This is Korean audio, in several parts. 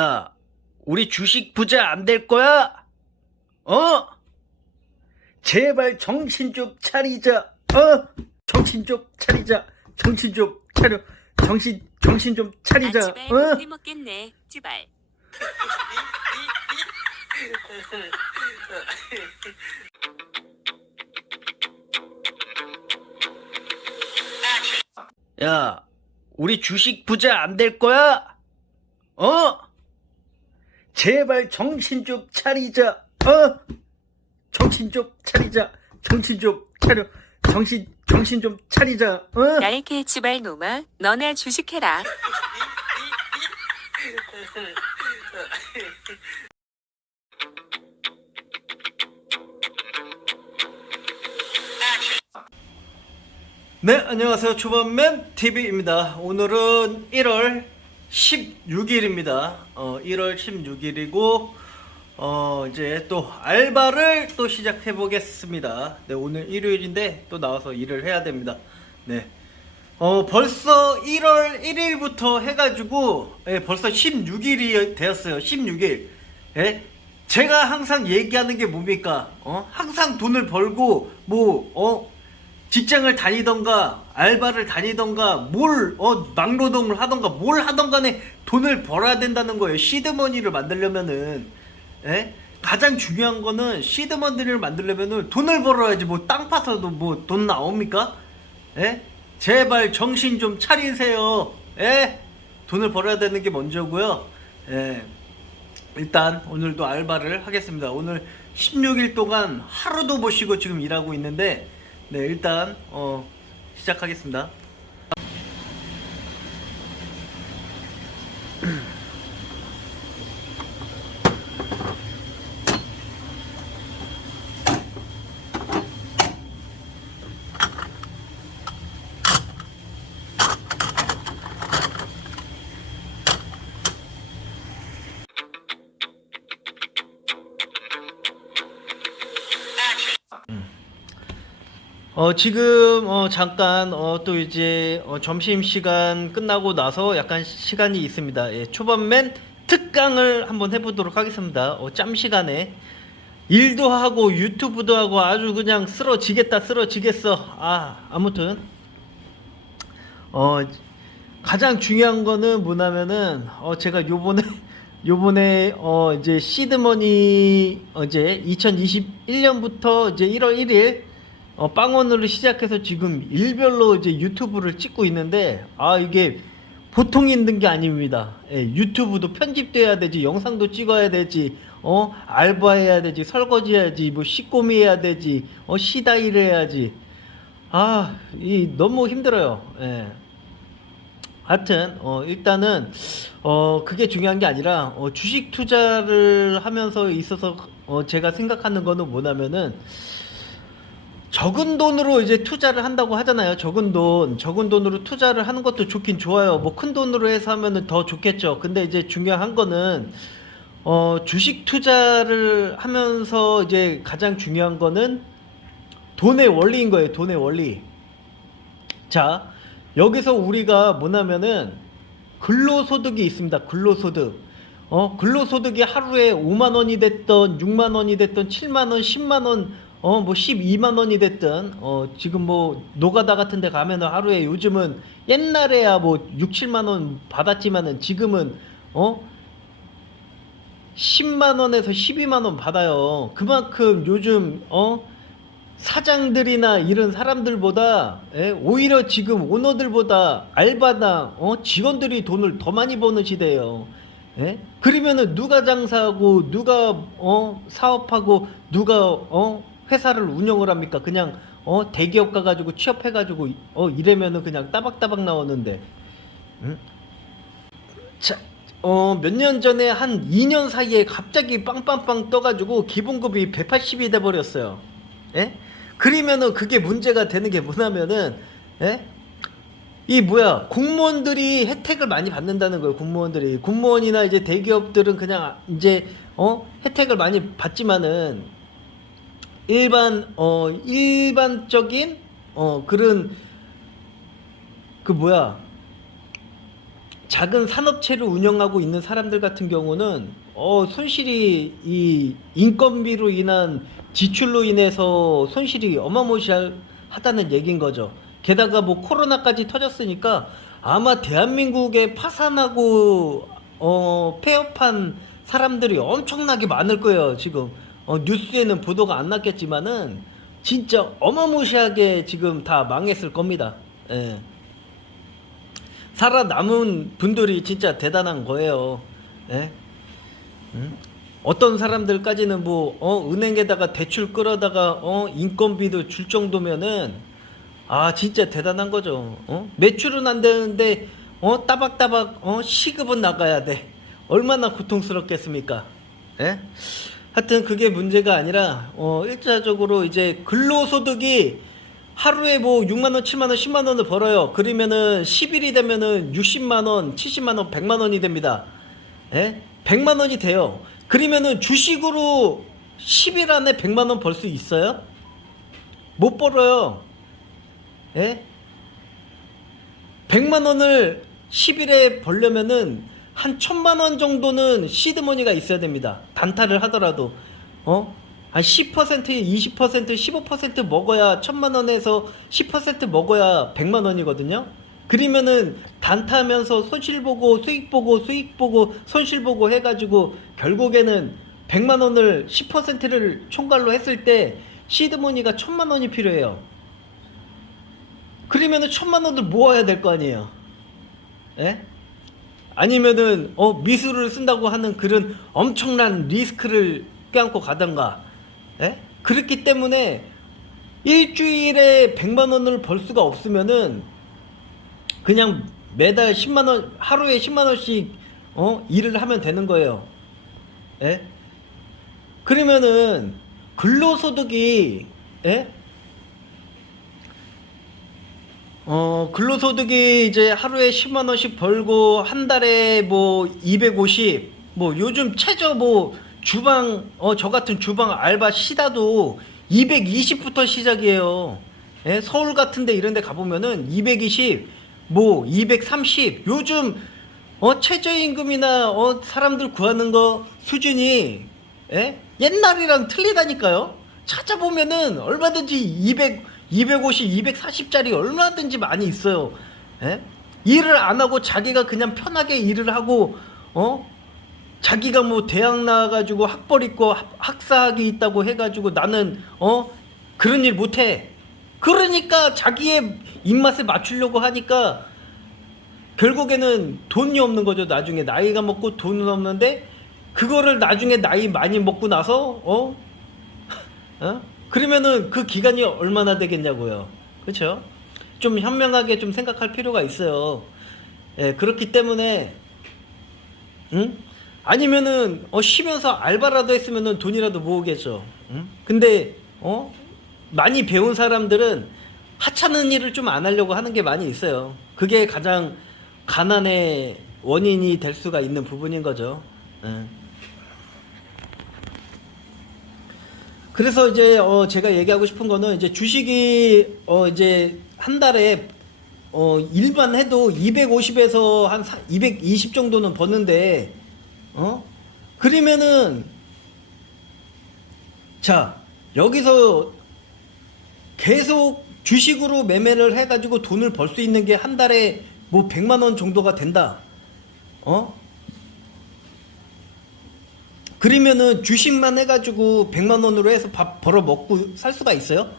야, 우리 주식 부자 안 될 거야? 어? 제발 정신 좀 차리자. 어? 정신 좀 차리자. 정신 좀 차려. 정신 정신 좀 차리자. 아, 어? 고기 먹겠네. 지발. 야, 우리 주식 부자 안 될 거야? 어? 제발 정신 좀 차리자. 어? 정신 좀 차리자. 정신 좀 차려. 정신 정신 좀 차리자. 어? 야이케 지발 놈아. 너나 주식해라. 네, 안녕하세요. 초반맨 TV입니다. 오늘은 1월 16일입니다. 어, 1월 16일이고, 어, 이제 또 알바를 또 시작해 보겠습니다. 네, 오늘 일요일인데 또 나와서 일을 해야 됩니다. 네. 어, 벌써 1월 1일부터 해가지고, 예, 벌써 16일이 되었어요. 16일. 예? 제가 항상 얘기하는 게 뭡니까? 어? 항상 돈을 벌고, 뭐, 어? 직장을 다니던가 알바를 다니던가 뭘 어, 막노동을 하던가 뭘 하던 간에 돈을 벌어야 된다는 거예요. 시드머니를 만들려면은 예? 가장 중요한 거는 시드머니를 만들려면은 돈을 벌어야지 뭐 땅 파서도 뭐 돈 나옵니까? 예? 제발 정신 좀 차리세요. 예? 돈을 벌어야 되는 게 먼저고요. 예. 일단 오늘도 알바를 하겠습니다. 오늘 16일 동안 하루도 못 쉬고 지금 일하고 있는데 네 일단 어 시작하겠습니다. 어 지금 어 잠깐 어 또 이제 어 점심 시간 끝나고 나서 약간 시간이 있습니다. 예, 초반맨 특강을 한번 해보도록 하겠습니다. 어, 짬 시간에 일도 하고 유튜브도 하고 아주 그냥 쓰러지겠다 쓰러지겠어. 아 아무튼 어 가장 중요한 거는 뭐냐면은 어 제가 요번에 요번에 어 이제 시드머니 어제 2021년부터 이제 1월 1일 어 빵원으로 시작해서 지금 일별로 이제 유튜브를 찍고 있는데 아 이게 보통 힘든 게 아닙니다. 예, 유튜브도 편집돼야 되지, 영상도 찍어야 되지, 어 알바해야 되지, 설거지해야지, 뭐 시꼬미 해야 되지, 어 시다 일 해야지. 아, 이 너무 힘들어요. 예. 하여튼 어 일단은 어 그게 중요한 게 아니라 어 주식 투자를 하면서 있어서 어 제가 생각하는 거는 뭐냐면은 적은 돈으로 이제 투자를 한다고 하잖아요. 적은 돈, 적은 돈으로 투자를 하는 것도 좋긴 좋아요. 뭐 큰 돈으로 해서 하면은 더 좋겠죠. 근데 이제 중요한 거는 어 주식 투자를 하면서 이제 가장 중요한 거는 돈의 원리인 거예요. 돈의 원리. 자, 여기서 우리가 뭐냐면은 근로소득이 있습니다. 근로소득. 어, 근로소득이 하루에 5만 원이 됐던 6만 원이 됐던 7만 원, 10만 원, 어, 뭐 12만 원이 됐든 어, 지금 뭐 노가다 같은 데 가면은 하루에 요즘은 옛날에야 뭐 6, 7만 원 받았지만은 지금은 어, 10만 원에서 12만 원 받아요. 그만큼 요즘 어 사장들이나 이런 사람들보다 예, 오히려 지금 오너들보다 알바나 어 직원들이 돈을 더 많이 버는 시대예요. 예? 그러면은 누가 장사하고 누가 어 사업하고 누가 어 회사를 운영을 합니까? 그냥 어 대기업 가가지고 취업해가지고 어 이래면은 그냥 따박따박 나오는데 응? 자, 어, 몇 년 전에 한 2년 사이에 갑자기 빵빵빵 떠가지고 기본급이 180이 돼버렸어요. 예? 그러면은 그게 문제가 되는 게 뭐냐면은, 예? 이 뭐야, 공무원들이 혜택을 많이 받는다는 거예요, 공무원들이. 공무원이나 이제 대기업들은 그냥 이제, 어, 혜택을 많이 받지만은, 일반, 어, 일반적인, 어, 그런, 그 뭐야, 작은 산업체를 운영하고 있는 사람들 같은 경우는 어, 손실이 이 인건비로 인한 지출로 인해서 손실이 어마무시하다는 얘기인 거죠. 게다가 뭐 코로나까지 터졌으니까 아마 대한민국에 파산하고 어, 폐업한 사람들이 엄청나게 많을 거예요. 지금 어, 뉴스에는 보도가 안 났겠지만은 진짜 어마무시하게 지금 다 망했을 겁니다. 예. 살아남은 분들이 진짜 대단한 거예요. 예? 음? 어떤 사람들까지는 뭐 어, 은행에다가 대출 끌어다가 어, 인건비도 줄 정도면은 아 진짜 대단한 거죠. 어? 매출은 안 되는데 어 따박따박 어 시급은 나가야 돼. 얼마나 고통스럽겠습니까? 예? 하여튼 그게 문제가 아니라 어 일차적으로 이제 근로소득이 하루에 뭐 6만 원, 7만 원, 10만 원을 벌어요. 그러면은 10일이 되면은 60만 원, 70만 원, 100만 원이 됩니다. 예? 100만 원이 돼요. 그러면은 주식으로 10일 안에 100만 원 벌 수 있어요? 못 벌어요. 예? 100만 원을 10일에 벌려면은 한 천만 원 정도는 시드머니가 있어야 됩니다. 단타를 하더라도 어? 한 10%, 20%, 15% 먹어야 천만 원에서 10% 먹어야 100만 원이거든요. 그러면은 단타하면서 손실 보고 수익 보고 수익 보고 손실 보고 해가지고 결국에는 100만 원을 10%를 총괄로 했을 때 시드머니가 천만 원이 필요해요. 그러면은 천만 원을 모아야 될 거 아니에요. 예? 아니면은 어 미술을 쓴다고 하는 그런 엄청난 리스크를 껴안고 가던가. 예? 그렇기 때문에 일주일에 100만 원을 벌 수가 없으면은 그냥 매달 10만 원 하루에 10만 원씩 어 일을 하면 되는 거예요. 예? 그러면은 근로소득이 예? 어, 근로소득이 이제 하루에 10만 원씩 벌고 한 달에 뭐 250, 뭐 요즘 최저 뭐 주방 어 저 같은 주방 알바 시다도 220부터 시작이에요. 예? 서울 같은 데 이런 데 가보면은 220, 뭐 230, 요즘 어 최저임금이나 어 사람들 구하는 거 수준이 예? 옛날이랑 틀리다니까요. 찾아보면은 얼마든지 200 250, 240짜리 얼마든지 많이 있어요. 예? 일을 안 하고 자기가 그냥 편하게 일을 하고 어? 자기가 뭐 대학 나와가지고 학벌 있고 학- 학사학위 있다고 해가지고 나는 어 그런 일 못해. 그러니까 자기의 입맛에 맞추려고 하니까 결국에는 돈이 없는 거죠. 나중에 나이가 먹고 돈은 없는데 그거를 나중에 나이 많이 먹고 나서 어? 어? 그러면은 그 기간이 얼마나 되겠냐고요. 그렇죠? 좀 현명하게 좀 생각할 필요가 있어요. 예, 그렇기 때문에 응? 아니면은 어 쉬면서 알바라도 했으면은 돈이라도 모으겠죠. 응? 근데 어 많이 배운 사람들은 하찮은 일을 좀 안 하려고 하는 게 많이 있어요. 그게 가장 가난의 원인이 될 수가 있는 부분인 거죠. 예. 그래서 이제 어 제가 얘기하고 싶은 거는 이제 주식이 어 이제 한 달에 어 일반 해도 250에서 한 220 정도는 버는데 어? 그러면은 자 여기서 계속 주식으로 매매를 해가지고 돈을 벌 수 있는 게 한 달에 뭐 100만 원 정도가 된다. 어 그러면은 주식만 해가지고 100만 원으로 해서 밥 벌어 먹고 살 수가 있어요?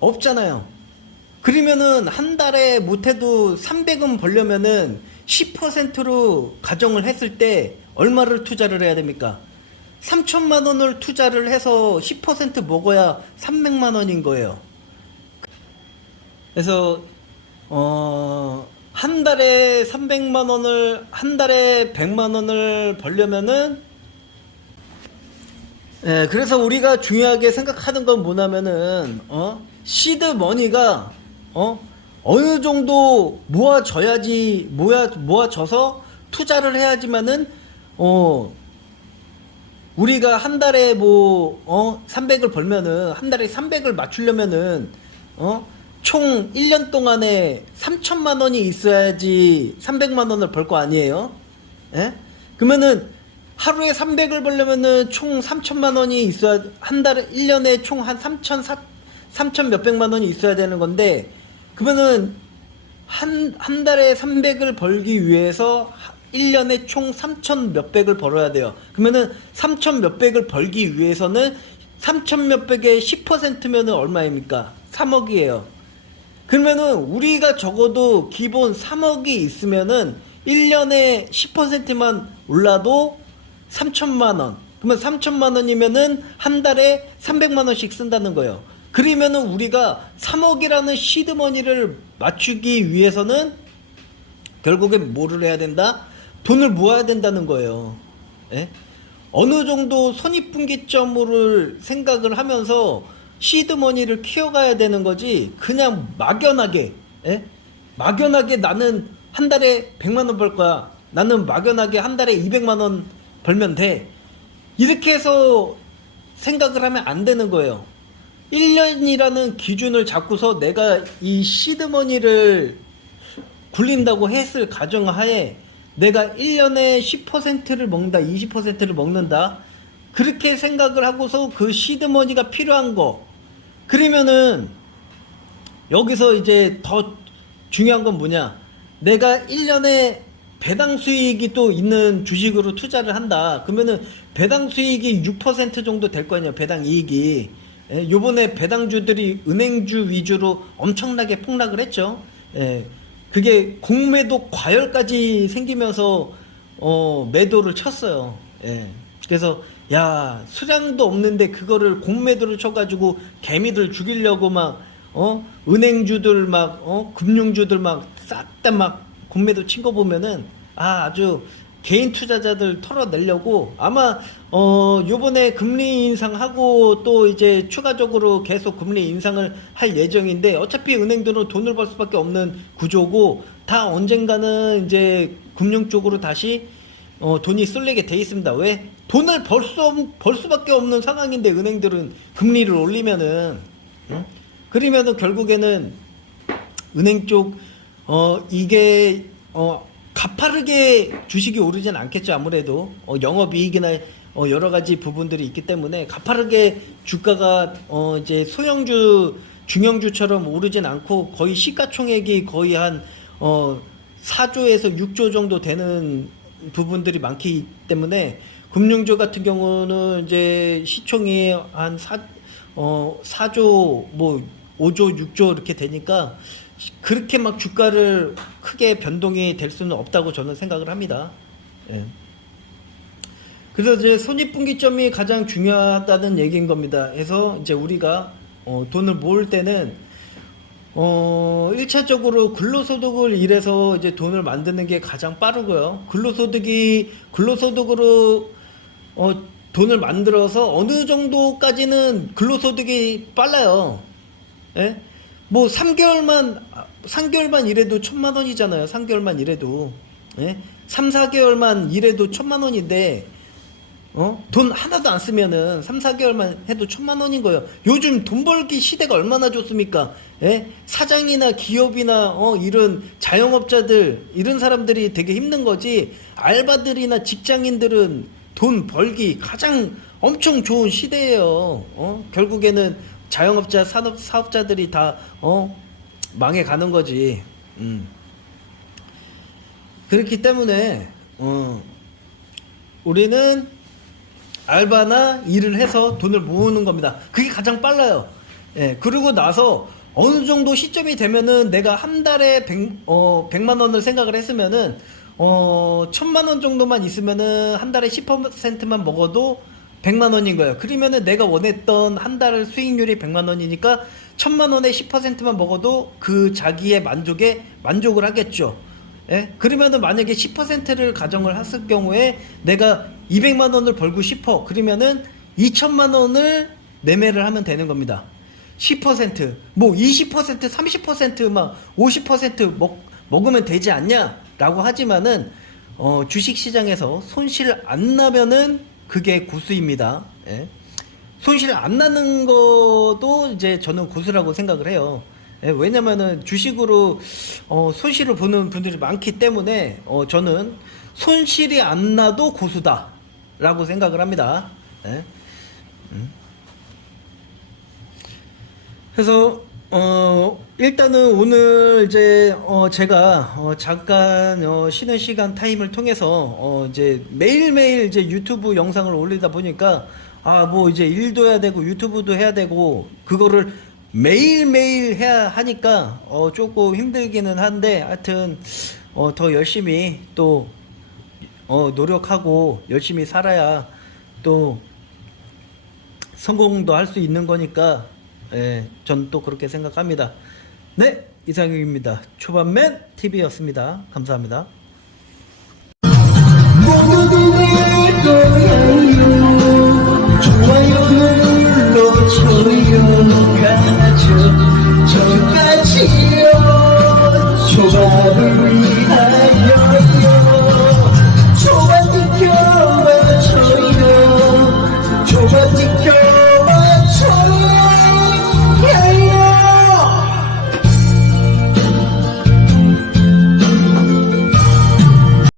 없잖아요. 그러면은 한 달에 못해도 300은 벌려면은 10%로 가정을 했을 때 얼마를 투자를 해야 됩니까? 3천만 원을 투자를 해서 10% 먹어야 300만 원인 거예요. 그래서 어, 한 달에 300만 원을 한 달에 100만 원을 벌려면은 예, 그래서 우리가 중요하게 생각하는 건 뭐냐면은 어 시드 머니가 어 어느 정도 모아져야지 모아 모아져서 투자를 해야지만은 어 우리가 한 달에 뭐어 300을 벌면은 한 달에 300을 맞추려면은 어총 1년 동안에 3천만 원이 있어야지 300만 원을 벌 거 아니에요? 예? 그러면은 하루에 300을 벌려면은 총 3천만 원이 있어야 한 달에 1년에 총 한 3천 3천 몇백만 원이 있어야 되는 건데 그러면은 한, 한 달에 300을 벌기 위해서 1년에 총 3천 몇백을 벌어야 돼요. 그러면은 3천 몇백을 벌기 위해서는 3천 몇백의 10%면은 얼마입니까? 3억이에요. 그러면은 우리가 적어도 기본 3억이 있으면은 1년에 10%만 올라도 3천만 원. 그러면 3천만 원이면은 한 달에 300만 원씩 쓴다는 거예요. 그러면은 우리가 3억이라는 시드머니를 맞추기 위해서는 결국엔 뭐를 해야 된다? 돈을 모아야 된다는 거예요. 예? 어느 정도 손익분기점을 생각을 하면서 시드머니를 키워가야 되는 거지 그냥 막연하게 예? 막연하게 나는 한 달에 100만 원 벌 거야 나는 막연하게 한 달에 200만 원 벌면 돼 이렇게 해서 생각을 하면 안 되는 거예요 1년이라는 기준을 잡고서 내가 이 시드머니를 굴린다고 했을 가정하에 내가 1년에 10%를 먹는다, 20%를 먹는다. 그렇게 생각을 하고서 그 시드머니가 필요한 거. 그러면은 여기서 이제 더 중요한 건 뭐냐? 내가 1년에 배당 수익이 또 있는 주식으로 투자를 한다. 그러면은 배당 수익이 6% 정도 될 거 아니야, 배당 이익이. 예, 요번에 배당주들이 은행주 위주로 엄청나게 폭락을 했죠. 예, 그게 공매도 과열까지 생기면서 어, 매도를 쳤어요. 예. 그래서 야 수량도 없는데 그거를 공매도를 쳐가지고 개미들 죽이려고 막 어? 은행주들 막 어? 금융주들 막 싹 다 막 공매도 친 거 보면은 아 아주 개인 투자자들 털어내려고 아마 어 요번에 금리 인상하고 또 이제 추가적으로 계속 금리 인상을 할 예정인데 어차피 은행들은 돈을 벌 수밖에 없는 구조고 다 언젠가는 이제 금융 쪽으로 다시 어 돈이 쏠리게 돼 있습니다. 왜 돈을 벌 수 벌 수밖에 없는 상황인데 은행들은 금리를 올리면은 응? 그러면은 결국에는 은행 쪽어 이게 어 가파르게 주식이 오르진 않겠죠. 아무래도 어, 영업이익이나 어, 여러 가지 부분들이 있기 때문에 가파르게 주가가 어, 이제 소형주 중형주처럼 오르진 않고 거의 시가총액이 거의 한 어, 4조에서 6조 정도 되는 부분들이 많기 때문에 금융주 같은 경우는 이제 시총이 한 4, 어, 4조 뭐 5조 6조 이렇게 되니까 그렇게 막 주가를 크게 변동이 될 수는 없다고 저는 생각을 합니다. 예. 그래서 이제 손익분기점이 가장 중요하다는 얘기인 겁니다. 해서 이제 우리가 어, 돈을 모을 때는 어, 1차적으로 근로소득을 일해서 이제 돈을 만드는 게 가장 빠르고요. 근로소득이, 근로소득으로, 어, 돈을 만들어서 어느 정도까지는 근로소득이 빨라요. 예? 뭐 3개월만 3개월만 일해도 천만 원이잖아요. 3개월만 일해도 예? 3, 4개월만 일해도 천만 원인데 어? 돈 하나도 안 쓰면은 3, 4개월만 해도 천만 원인 거예요. 요즘 돈 벌기 시대가 얼마나 좋습니까? 예? 사장이나 기업이나 어, 이런 자영업자들 이런 사람들이 되게 힘든 거지. 알바들이나 직장인들은 돈 벌기 가장 엄청 좋은 시대예요. 어? 결국에는 자영업자 산업 사업자들이 다 어? 망해 가는 거지. 음. 그렇기 때문에 어, 우리는 알바나 일을 해서 돈을 모으는 겁니다. 그게 가장 빨라요. 예, 그러고 나서 어느 정도 시점이 되면은 내가 한 달에 100, 어, 100만 원을 생각을 했으면은 어, 천만 원 정도만 있으면은 한 달에 10%만 먹어도 100만 원인 거예요. 그러면은 내가 원했던 한 달 수익률이 100만 원이니까 천만 원에 10%만 먹어도 그 자기의 만족에 만족을 하겠죠. 예? 그러면은 만약에 10%를 가정을 했을 경우에 내가 200만 원을 벌고 싶어. 그러면은 2천만 원을 매매를 하면 되는 겁니다. 10%, 뭐 20%, 30%막 50% 먹, 먹으면 되지 않냐? 라고 하지만은 어, 주식 시장에서 손실 안 나면은 그게 고수입니다. 예. 손실 안 나는 것도 이제 저는 고수라고 생각을 해요. 예, 왜냐면은 주식으로 어, 손실을 보는 분들이 많기 때문에 어, 저는 손실이 안 나도 고수다라고 생각을 합니다. 예. 음. 그래서 어 일단은 오늘 이제 어 제가 어 잠깐 어 쉬는 시간 타임을 통해서 어 이제 매일매일 이제 유튜브 영상을 올리다 보니까 아 뭐 이제 일도 해야 되고 유튜브도 해야 되고 그거를 매일매일 해야 하니까 어 조금 힘들기는 한데 하여튼 어 더 열심히 또 어 노력하고 열심히 살아야 또 성공도 할 수 있는 거니까 예, 전 또 그렇게 생각합니다. 네, 이상형입니다. 초반맨 TV였습니다. 감사합니다.